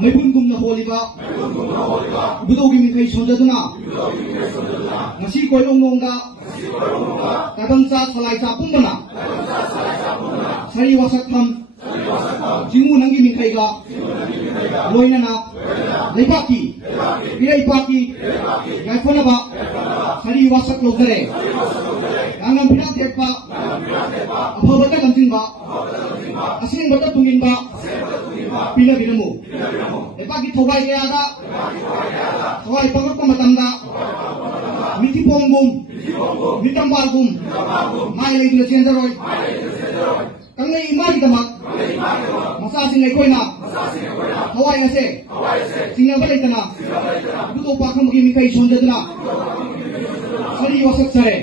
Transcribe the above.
Maibungum na holiba Budogi Mikay Sonjaduna Nasi Koyong Nongga Kabangsa Salai Pumbana Sari Wasatam Jingu Nangi Mikayga Loinana Leipaki Ilaipaki Gaifonaba Sari Wasak Logare Angam Pinatepa Apabata Kantingba Asing Bata Tungimba Pina Binamu Epaki Tawai Yada Tawai Pagak Pamatanda Miti Pongum Mitambargum Mai Lady Legendaroy Kangai Imari Tamak Masasing Ekoina Tawai Ase Singa Baletana Buto Pakam Gimikai Sonjadana Sari Wasak Sare